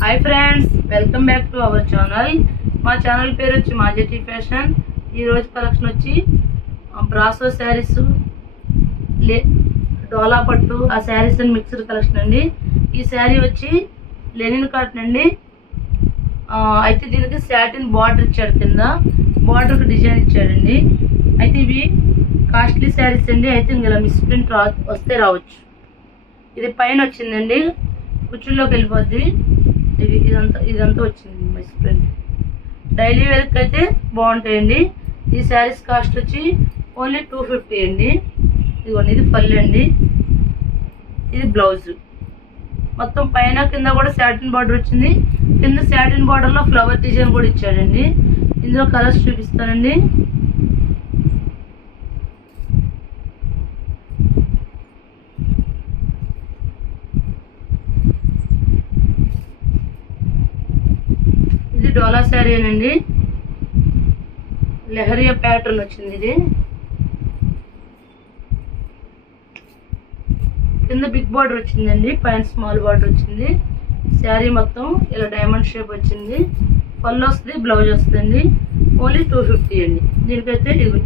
Hi friends welcome back to our channel మా channel పేరు వచ్చి మాజెటీ ఫ్యాషన్ ఈ రోజు కలెక్షన్ వచ్చి బ్రాసో శారీస్ లే డోలా పట్టు ఆ శారీస్ అండ్ మిక్స్డ్ కలెక్షన్ అండి. ఈ శారీ వచ్చి లెనిన్ కాటన్ అండి. అయితే దీనికి శాటిన్ బార్డర్ ఇచ్చాడు కింద. బార్డర్కి డిజైన్ ఇచ్చాడండి. అయితే ఇవి కాస్ట్లీ శారీస్ అండి. అయితే ఇందులో మిస్ ప్రింట్ రా వస్తే రావచ్చు. ఇది పైన వచ్చిందండి. కుచ్చుల్లోకి వెళ్ళిపోద్ది. ఇది ఇదంతా ఇదంతా వచ్చింది మిస్ ప్రింట్ డైలీ వేర్కి అయితే బాగుంటాయండి. ఈ శారీస్ కాస్ట్ వచ్చి ఓన్లీ టూ ఫిఫ్టీ అండి. ఇదిగోండి ఇది పళ్ళు అండి. ఇది బ్లౌజ్. మొత్తం పైన కింద కూడా సాటిన్ బార్డర్ వచ్చింది. కింద శాటిన్ బార్డర్లో ఫ్లవర్ డిజైన్ కూడా ఇచ్చాడండి. ఇందులో కలర్స్ చూపిస్తానండి ఇది డోలా శారీ అండి లెహరియా ప్యాటర్న్ వచ్చింది ఇది. కింద బిగ్ బార్డర్ వచ్చిందండి పైన స్మాల్ బార్డర్ వచ్చింది. శారీ మొత్తం ఇలా డైమండ్ షేప్ వచ్చింది. పళ్ళు వస్తుంది బ్లౌజ్ వస్తుంది ఓన్లీ టూ ఫిఫ్టీ అండి. దీనికైతే ఇది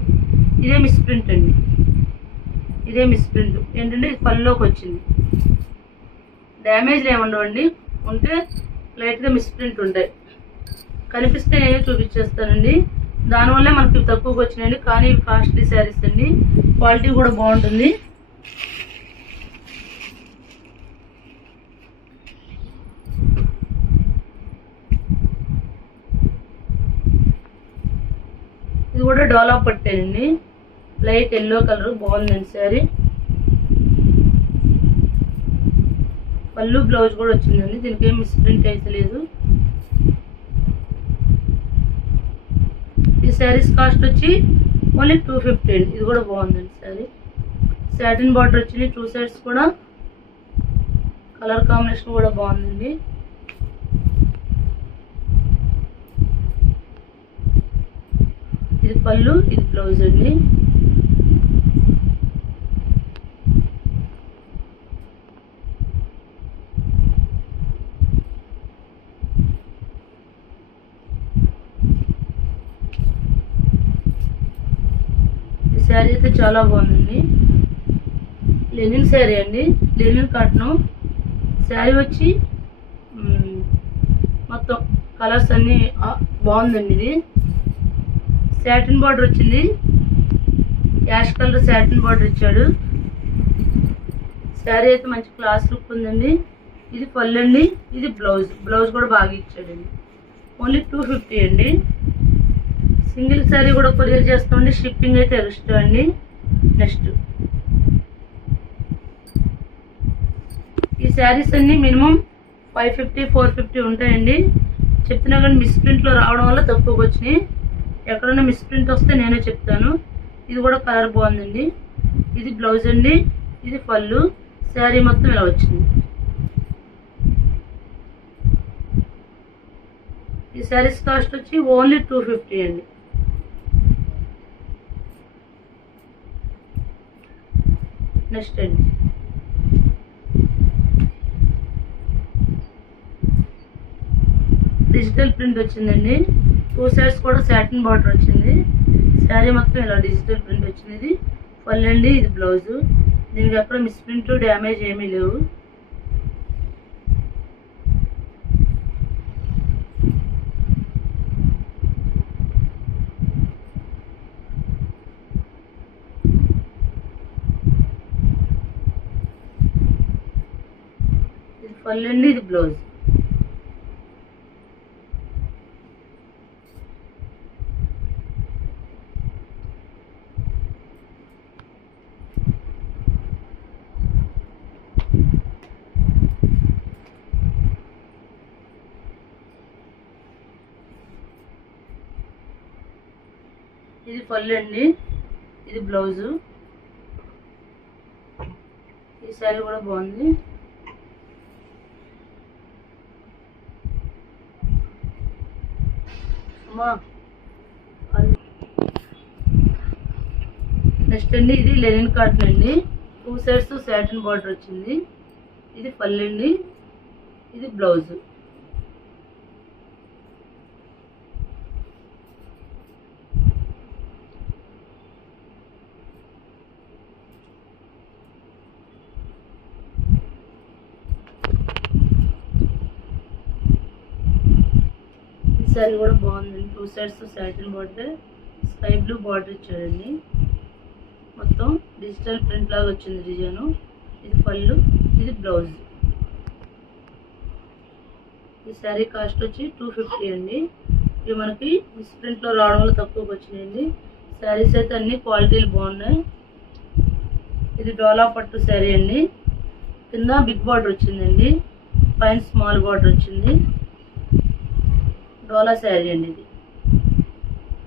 ఇదే మిస్ ప్రింట్ అండి. ఇదే మిస్ ప్రింట్. ఏంటంటే ఇది పళ్ళులోకి వచ్చింది. డ్యామేజ్లు ఏమి ఉండవండి. ఉంటే లైట్గా మిస్ ప్రింట్ ఉంటాయి. కనిపిస్తే చూపించేస్తానండి. దానివల్లే మనకి తక్కువకి వచ్చినాయండి. కానీ ఇవి కాస్ట్లీ శారీస్ అండి. క్వాలిటీ కూడా బాగుంటుంది. ఇది కూడా డోలా పట్టేనండి. లైట్ ఎల్లో కలర్ బాగుందండి శారీ. పళ్ళు బ్లౌజ్ కూడా వచ్చిందండి. దీనికి ఏం మిస్ప్రింట్ అయితే లేదు. శారీస్ కాస్ట్ వచ్చి ఓన్లీ టూ ఫిఫ్టీ అండి. ఇది కూడా బాగుందండి శారీ. శాటిన్ బార్డర్ వచ్చింది టూ సైడ్స్ కూడా. కలర్ కాంబినేషన్ కూడా బాగుందండి. ఇది పళ్ళు ఇది బ్లౌజ్ అండి ఈ శారీ అయితే చాలా బాగుందండి లెనిన్ శారీ అండి. Lenin cotton. శారీ వచ్చి మొత్తం కలర్స్ అన్నీ బాగుందండి ఇది. శాటిన్ బార్డర్ వచ్చింది. యాష్ కలర్ శాటిన్ బార్డర్ ఇచ్చాడు. శారీ అయితే మంచి క్లాస్ లుక్ ఉందండి. ఇది పళ్ళు అండి. ఇది బ్లౌజ్. బ్లౌజ్ కూడా బాగా ఇచ్చాడండి. ఓన్లీ టూ ఫిఫ్టీ అండి. సింగిల్ శారీ కూడా కొరియర్ చేస్తామండి. షిప్పింగ్ అయితే ఎక్స్ట్రా అండి. నెక్స్ట్. ఈ శారీస్ అన్ని minimum five fifty four fifty ఉంటాయండి. చెప్తున్నా కానీ మిస్ప్రింట్లో రావడం వల్ల తక్కువకి వచ్చినాయి. ఎక్కడైనా మిస్ప్రింట్ వస్తే నేనే చెప్తాను. ఇది కూడా కలర్ బాగుందండి. ఇది బ్లౌజ్ అండి. ఇది పళ్ళు. శారీ మొత్తం ఇలా వచ్చింది. ఈ శారీస్ కాస్ట్ వచ్చి ఓన్లీ టూ ఫిఫ్టీ అండి. నెక్స్ట్ అండి. డిజిటల్ ప్రింట్ వచ్చిందండి. టూ సైడ్స్ కూడా సాటిన్ బార్డర్ వచ్చింది. శారీ మొత్తం ఇలా డిజిటల్ ప్రింట్ వచ్చింది. ఇది పళ్ళు అండి ఇది బ్లౌజ్ దీనికి ఎక్కడ మిస్ ప్రింట్ డ్యామేజ్ ఏమీ లేవు. ఇది ఇది బ్లౌజ్. ఇది పళ్ళు అండి ఇది బ్లౌజు. ఈ శారీ కూడా బాగుంది. నెక్స్ట్ అండి ఇది లెనిన్ కాటన్ అండి. టూ సైడ్స్ సాటిన్ బార్డర్ వచ్చింది. ఇది పల్లెండి ఇది బ్లౌజ్ శారీ కూడా బాగుందండి. Two sides satin border sky blue border ఇచ్చారండి. మొత్తం డిజిటల్ ప్రింట్ లాగా వచ్చింది డిజైన్ ఇది పళ్ళు ఇది బ్లౌజ్ ఈ శారీ కాస్ట్ వచ్చి టూ ఫిఫ్టీ అండి. ఇవి మనకి ప్రింట్లో రావడం వల్ల తక్కువకి వచ్చినాయండి. శారీస్ అయితే అన్ని క్వాలిటీలు బాగున్నాయి. ఇది డోలా పట్టు శారీ అండి. కింద బిగ్ బార్డర్ వచ్చిందండి. పైన స్మాల్ బార్డర్ వచ్చింది. డోలా శారీ అండి ఇది.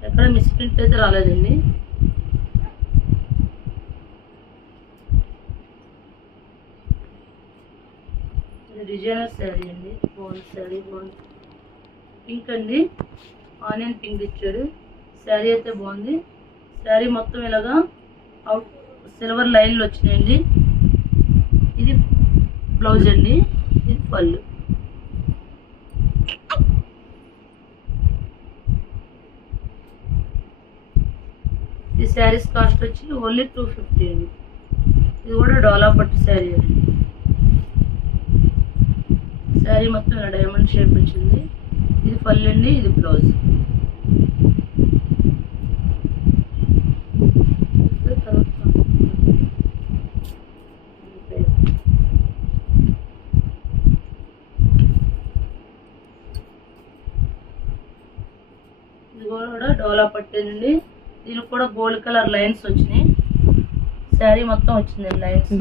ఎక్కడ మిస్ ప్రింట్ అయితే రాలేదండి. డిజైనర్ శారీ అండి. బాగుంది శారీ బాగుంది పింక్ అండి. ఆనియన్ పింక్ ఇచ్చాడు శారీ అయితే బాగుంది. శారీ మొత్తం ఇలాగా అవుట్ సిల్వర్ లైన్లు వచ్చినాయండి. ఇది బ్లౌజ్ అండి. ఇది పళ్ళు ఈ శారీస్ కాస్ట్ వచ్చి ఓన్లీ టూ ఫిఫ్టీ అండి. ఇది కూడా డోలా పట్టు శారీ అండి. శారీ మొత్తం ఇలా డైమండ్ షేప్ వచ్చింది. ఇది పళ్ళు అండి ఇది బ్లౌజ్. ఇది కూడా డోలా పట్టేదండి దీనికి కూడా గోల్డ్ కలర్ లైన్స్ వచ్చినాయి. శారీ మొత్తం వచ్చిందండి లైన్స్.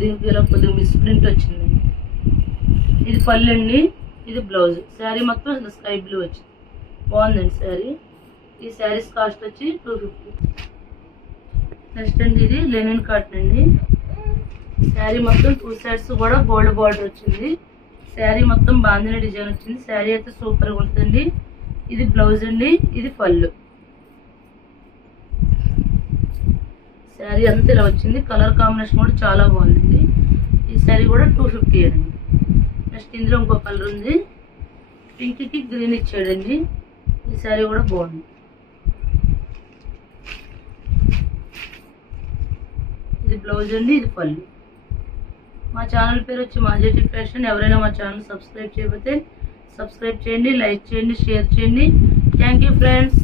దీనికి ఇలా కొద్దిగా మిస్ ప్రింట్ వచ్చింది. ఇది పళ్ళు అండి ఇది బ్లౌజ్. శారీ మొత్తం అసలు స్కై బ్లూ వచ్చింది. బాగుందండి శారీ. ఈ శారీస్ కాస్ట్ వచ్చి టూ ఫిఫ్టీ. నెక్స్ట్ అండి ఇది లెనిన్ కాటన్ అండి. శారీ మొత్తం టూ సైడ్స్ కూడా గోల్డ్ బార్డర్ వచ్చింది. శారీ మొత్తం బాందిన డిజైన్ వచ్చింది. శారీ అయితే సూపర్గా ఉంటుందండి. ఇది బ్లౌజ్ అండి ఇది పళ్ళు. శారీ అంతా ఇలా వచ్చింది. కలర్ కాంబినేషన్ కూడా చాలా బాగుంది. ఈ శారీ కూడా టూ ఫిఫ్టీ అండి. నెక్స్ట్ ఇందులో ఇంకో కలర్ ఉంది. పింక్కి గ్రీన్ ఇచ్చాడండి. ఈ శారీ కూడా బాగుంది. ఇది బ్లౌజ్ అండి ఇది పళ్ళు. మా ఛానల్ పేరు వచ్చి మాజెటిక్ ఫ్యాషన్. ఎవరైనా మా ఛానల్ సబ్స్క్రైబ్ చేయకపోతే సబ్స్క్రైబ్ చేయండి లైక్ చేయండి షేర్ చేయండి. Thank you friends.